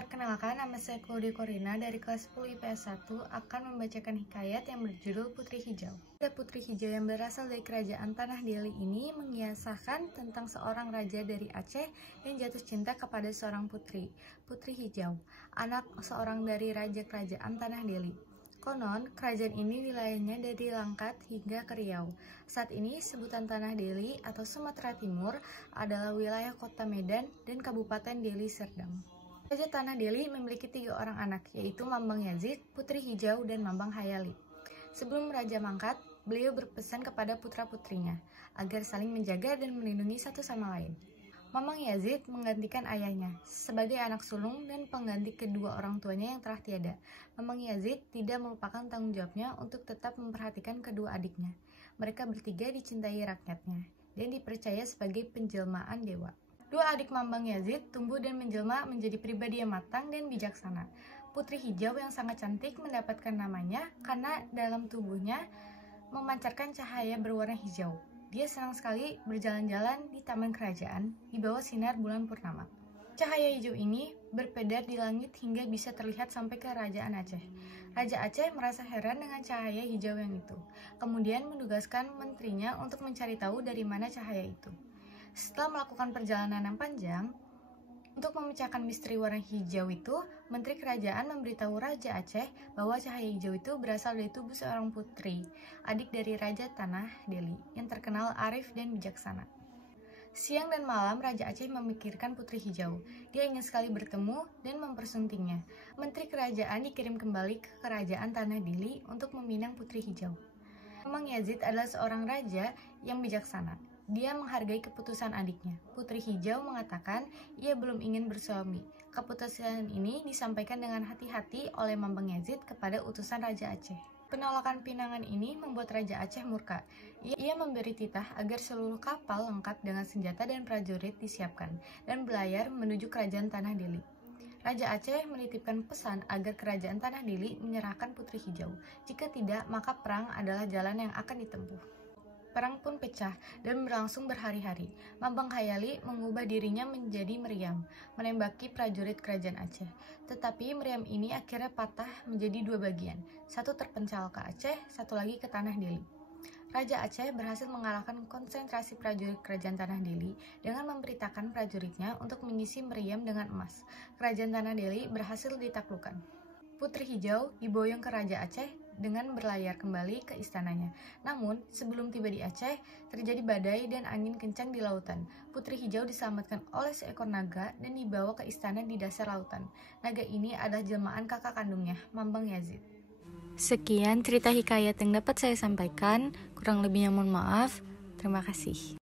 Perkenalkan, nama saya Claudia Corina dari kelas 10 IPS 1 akan membacakan hikayat yang berjudul Putri Hijau. Putri Hijau yang berasal dari kerajaan Tanah Deli ini mengisahkan tentang seorang raja dari Aceh yang jatuh cinta kepada seorang putri, Putri Hijau, anak seorang dari raja kerajaan Tanah Deli. Konon, kerajaan ini wilayahnya dari Langkat hingga ke Riau. Saat ini, sebutan Tanah Deli atau Sumatera Timur adalah wilayah kota Medan dan Kabupaten Deli Serdang. Raja Tanah Deli memiliki 3 orang anak, yaitu Mambang Yazid, Putri Hijau, dan Mambang Hayali. Sebelum Raja mangkat, beliau berpesan kepada putra-putrinya agar saling menjaga dan melindungi satu sama lain. Mambang Yazid menggantikan ayahnya sebagai anak sulung dan pengganti kedua orang tuanya yang telah tiada. Mambang Yazid tidak melupakan tanggung jawabnya untuk tetap memperhatikan kedua adiknya. Mereka bertiga dicintai rakyatnya dan dipercaya sebagai penjelmaan dewa. Dua adik Mambang Yazid tumbuh dan menjelma menjadi pribadi yang matang dan bijaksana. Putri Hijau yang sangat cantik mendapatkan namanya karena dalam tubuhnya memancarkan cahaya berwarna hijau. Dia senang sekali berjalan-jalan di taman kerajaan di bawah sinar bulan purnama. Cahaya hijau ini berpedar di langit hingga bisa terlihat sampai ke kerajaan Aceh. Raja Aceh merasa heran dengan cahaya hijau yang itu. Kemudian menugaskan menterinya untuk mencari tahu dari mana cahaya itu. Setelah melakukan perjalanan yang panjang, untuk memecahkan misteri warna hijau itu, Menteri Kerajaan memberitahu Raja Aceh bahwa cahaya hijau itu berasal dari tubuh seorang putri, adik dari Raja Tanah Deli, yang terkenal arif dan bijaksana. Siang dan malam, Raja Aceh memikirkan Putri Hijau. Dia ingin sekali bertemu dan mempersuntingnya. Menteri Kerajaan dikirim kembali ke Kerajaan Tanah Deli untuk meminang Putri Hijau. Mambang Yazid adalah seorang raja yang bijaksana. Dia menghargai keputusan adiknya. Putri Hijau mengatakan ia belum ingin bersuami. Keputusan ini disampaikan dengan hati-hati oleh Mambang Yazid kepada utusan Raja Aceh. Penolakan pinangan ini membuat Raja Aceh murka. Ia memberi titah agar seluruh kapal lengkap dengan senjata dan prajurit disiapkan dan berlayar menuju kerajaan Tanah Deli. Raja Aceh menitipkan pesan agar kerajaan Tanah Deli menyerahkan Putri Hijau. Jika tidak, maka perang adalah jalan yang akan ditempuh. Perang pun pecah dan berlangsung berhari-hari. Mambang Hayali mengubah dirinya menjadi meriam, menembaki prajurit kerajaan Aceh. Tetapi meriam ini akhirnya patah menjadi 2 bagian. Satu terpencal ke Aceh, satu lagi ke Tanah Deli. Raja Aceh berhasil mengalahkan konsentrasi prajurit kerajaan Tanah Deli dengan memberitakan prajuritnya untuk mengisi meriam dengan emas. Kerajaan Tanah Deli berhasil ditaklukkan. Putri Hijau diboyong ke Raja Aceh dengan berlayar kembali ke istananya. Namun, sebelum tiba di Aceh, terjadi badai dan angin kencang di lautan. Putri Hijau diselamatkan oleh seekor naga dan dibawa ke istana di dasar lautan. Naga ini adalah jelmaan kakak kandungnya, Mambang Yazid. Sekian cerita hikayat yang dapat saya sampaikan. Kurang lebihnya mohon maaf. Terima kasih.